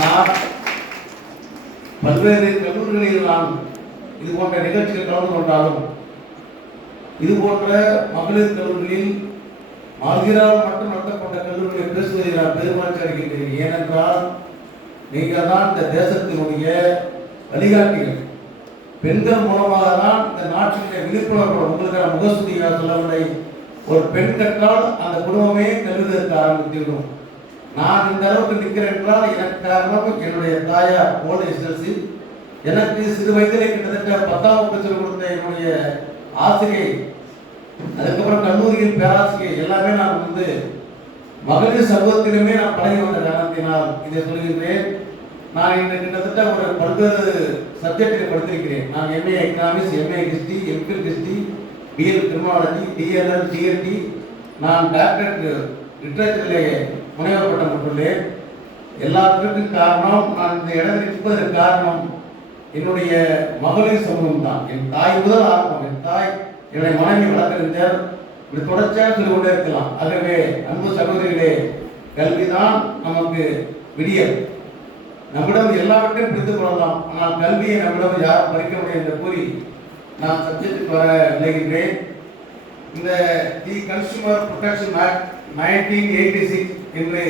நான் பல்வேறு கல்லூரிகளில் நான் இது போன்ற நிகழ்ச்சிகள் கலந்து கொண்டாலும் இது போன்ற மகளிர் கல்லூரிகளில் மகளிரால் மட்டும் நடத்தப்பட்ட கல்லூரிகளை பேசுவதை நான் பெருமகிழ்ச்சி அடைகின்றேன். ஏனென்றால் நீங்கள் தான் இந்த தேசத்தினுடைய வழிகாட்டிகள். பெண்கள் மூலமாக தான் இந்த நாட்டினுடைய விழிப்புணர்வு உங்களுக்கான முகஸ்துதியாக சொல்லவில்லை. ஒரு பெண் கற்றால் அந்த குடும்பமே கல்விதற்கு ஆரம்பித்துவிடும். நான் இந்த அளவுக்கு நிற்கிறேன் என்றால் எனக்கு காரணம் என்னுடைய தாயார் போலீஸ். எனக்கு சிறு வயதிலே கிட்டத்தட்ட 10ஆம் வகுப்பு சொல்லிக் கொடுத்த என்னுடைய ஆசிரியை, அதுக்கப்புறம் கல்லூரியில் பேராசிரியை எல்லாமே நான் மகளிர் சமூகத்திலுமே நான் பழகி வந்த காரணத்தினால் இதை சொல்கின்றேன். நான் இன்று கிட்டத்தட்ட ஒரு பல்வேறு சப்ஜெக்டில் படித்திருக்கிறேன். நான் MA economics, MA history, MPhil history, BL criminology, DLL, DLT, நான் டாக்டரேட் லிட்ரேச்சரிலே முனைவர் பட்டம் பெற்றுள்ளேன். எல்லாத்திற்கும் காரணம், நான் இந்த இடத்தில் இருப்பதற்கு காரணம் என்னுடைய மகளிர் சமூகம் தான். என் தாய் முதல் ஆரம்பம். என் தாய் என்னுடைய மனைவி வழக்கறிஞர். இப்படி தொடர்ச்சியாக சொல்லிக் கொண்டே இருக்கலாம். ஆகவே அன்பு சகோதரிகளே, கல்விதான் நமக்கு விடியல். நம்மிடம் எல்லாவற்றையும் புரிந்து கொள்ளலாம், ஆனால் கல்வியை நம்மிடம் யாரும் பறிக்க முடியும் என்று கூறி நான் சப்ஜெக்டுக்கு வர விளைகின்றேன். இந்த தி கன்சூமர் ப்ரொடெக்ஷன் ஆக்ட் 1986 என்று